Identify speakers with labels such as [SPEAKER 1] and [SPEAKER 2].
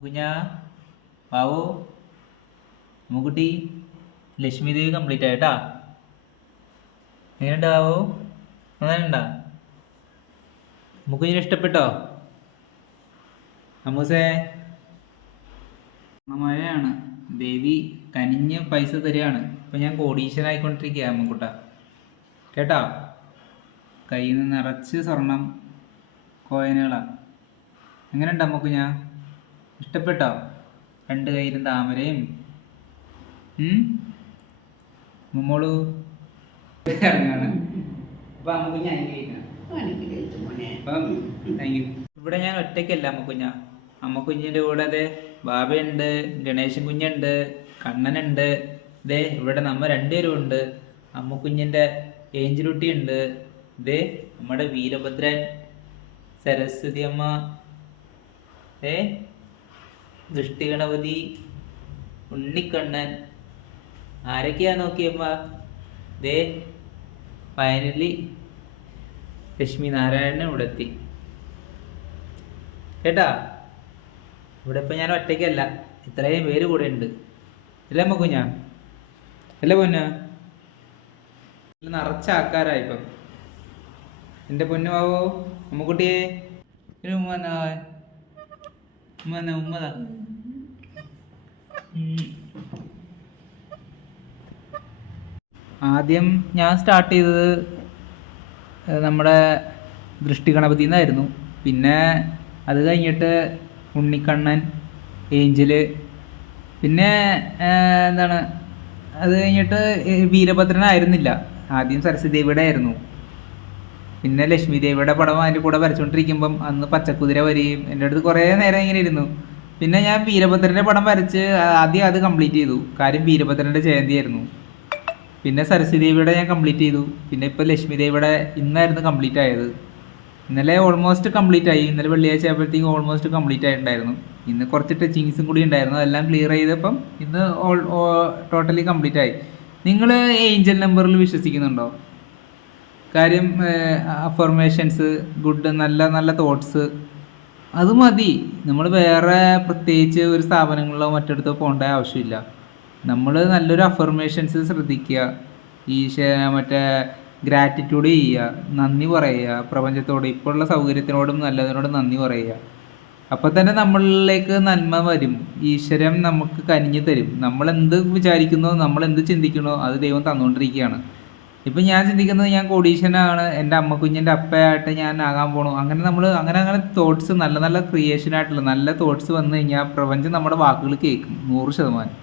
[SPEAKER 1] കുഞ്ഞാ ബാവു അമ്മുക്കുട്ടി ലക്ഷ്മി ദേവി കംപ്ലീറ്റ് ആയിട്ടാ എങ്ങനെയുണ്ട് ബാവു? നന്നായിട്ടുണ്ടാ മുക്കുഞ്ഞിനെ ഇഷ്ടപ്പെട്ടോ? അമ്മൂസേ? മഴയാണ്. ദേവി കനിഞ്ഞ് പൈസ തരികയാണ് ഇപ്പം ഞാൻ കോടീശ്വരായിക്കൊണ്ടിരിക്കുക അമ്മക്കുട്ട കേട്ടോ? കയ്യിൽ നിന്ന് നിറച്ച് സ്വർണം കോയിനുകളാണ് എങ്ങനെയുണ്ട് അമ്മക്കുഞ്ഞ? ഇഷ്ടപ്പെട്ടോ? രണ്ട് കയ്യിലും താമരയും? മുമ്മോളു. ഇറങ്ങാണ്. അപ്പം അമ്മക്കുഞ്ഞ അനുഗ്രഹിക്കണം അപ്പം താങ്ക് യു ഇവിടെ ഞാൻ ഒറ്റയ്ക്കല്ല അമ്മക്കുഞ്ഞ അമ്മക്കുഞ്ഞിന്റെ കൂടെ അതെ ബാബയുണ്ട് ഗണേശൻ കുഞ്ഞുണ്ട് കണ്ണനുണ്ട്. ദേ ഇവിടെ നമ്മ രണ്ടുപേരും ഉണ്ട്. അമ്മക്കുഞ്ഞിന്റെ ഏഞ്ചിലുട്ടി ഉണ്ട് ദേ നമ്മുടെ വീരഭദ്രൻ സരസ്വതി അമ്മ. ദേ ദൃഷ്ടിഗണപതി ഉണ്ണിക്കണ്ണൻ. ആരൊക്കെയാ നോക്കിയമ്മ ദേ ഫൈനലി ലക്ഷ്മി നാരായണൻ ഇവിടെ എത്തി കേട്ടാ? ഇവിടെ ഇപ്പം ഞാൻ ഒറ്റയ്ക്കല്ല ഇത്രയും പേര് കൂടെ ഉണ്ട്. അല്ലേ അമ്മ കുഞ്ഞാ അല്ലേ പൊന്ന? നിറച്ച ആൾക്കാരായി ഇപ്പം. എന്റെ പൊന്നു ബാവോ അമ്മക്കുട്ടിയെ? ഒരു. ഉമ്മ തന്നാ, ഉമ്മ താ. ആദ്യം ഞാൻ സ്റ്റാർട്ട് ചെയ്തത് നമ്മുടെ ദൃഷ്ടി ഗണപതി എന്നായിരുന്നു പിന്നെ അത് കഴിഞ്ഞിട്ട് ഉണ്ണിക്കണ്ണൻ ഏഞ്ചൽ പിന്നെ എന്താണ് അത് കഴിഞ്ഞിട്ട് വീരഭദ്രനായിരുന്നില്ല. ആദ്യം സരസ്വതി ദേവിയുടെ ആയിരുന്നു പിന്നെ ലക്ഷ്മി ദേവിയുടെ പടം അതിന്റെ കൂടെ വരച്ചുകൊണ്ടിരിക്കുമ്പം അന്ന് പച്ചക്കുതിര വരികയും എന്റെ അടുത്ത് കുറേ നേരം ഇങ്ങനെ ഇരുന്നു. പിന്നെ ഞാൻ വീരഭദ്രന്റെ പടം വരച്ച് ആദ്യം അത് കംപ്ലീറ്റ് ചെയ്തു. കാര്യം വീരഭദ്രന്റെ ജയന്തി ആയിരുന്നു. പിന്നെ സരസ്വതി ദേവിയുടെ ഞാൻ കംപ്ലീറ്റ് ചെയ്തു. പിന്നെ ഇപ്പോൾ ലക്ഷ്മി ദേവിയുടെ ഇന്നായിരുന്നു കംപ്ലീറ്റ് ആയത്. ഇന്നലെ ഓൾമോസ്റ്റ് കംപ്ലീറ്റ് ആയി. ഇന്നലെ വെള്ളിയാഴ്ച ആയപ്പോഴത്തേക്കും ഓൾമോസ്റ്റ് കംപ്ലീറ്റ് ആയിട്ടുണ്ടായിരുന്നു. ഇന്ന് കുറച്ച് ടച്ചിങ്സും കൂടി ഉണ്ടായിരുന്നു. അതെല്ലാം ക്ലിയർ ചെയ്തപ്പം ഇന്ന് ഓൾ ടോട്ടലി കംപ്ലീറ്റ് ആയി. നിങ്ങൾ ഏഞ്ചൽ നമ്പറിൽ വിശ്വസിക്കുന്നുണ്ടോ? കാര്യം അഫർമേഷൻസ് ഗുഡ് നല്ല നല്ല തോട്ട്സ് അത് മതി. നമ്മൾ വേറെ പ്രത്യേകിച്ച് ഒരു സ്ഥാപനങ്ങളിലോ മറ്റെടുത്തോ പോകേണ്ട ആവശ്യമില്ല. നമ്മൾ നല്ലൊരു അഫർമേഷൻസ് ശ്രദ്ധിക്കുക. ഈ മറ്റേ ഗ്രാറ്റിറ്റ്യൂഡ് ചെയ്യുക നന്ദി പറയുക പ്രപഞ്ചത്തോട് ഇപ്പോഴുള്ള സൗകര്യത്തിനോടും നല്ലതിനോടും നന്ദി പറയുക. അപ്പോൾ തന്നെ നമ്മളിലേക്ക് നന്മ വരും. ഈശ്വരൻ നമുക്ക് കനിഞ്ഞു തരും. നമ്മൾ എന്ത് വിചാരിക്കുന്നോ നമ്മൾ എന്ത് ചിന്തിക്കണോ അത് ദൈവം തന്നുകൊണ്ടിരിക്കുകയാണ്. ഇപ്പം ഞാൻ ചിന്തിക്കുന്നത് ഞാൻ കോടീശ്വരനാണ് എന്റെ അമ്മ കുഞ്ഞിന്റെ അപ്പയായിട്ട് ഞാൻ ആകാൻ പോണു. അങ്ങനെ നമ്മൾ അങ്ങനെ അങ്ങനെ തോട്ട്സ് നല്ല നല്ല ക്രിയേഷൻ ആയിട്ടുള്ള നല്ല തോട്ട്സ് വന്നു കഴിഞ്ഞാൽ പ്രപഞ്ചം നമ്മുടെ വാക്കുകൾ കേൾക്കും നൂറ് ശതമാനം.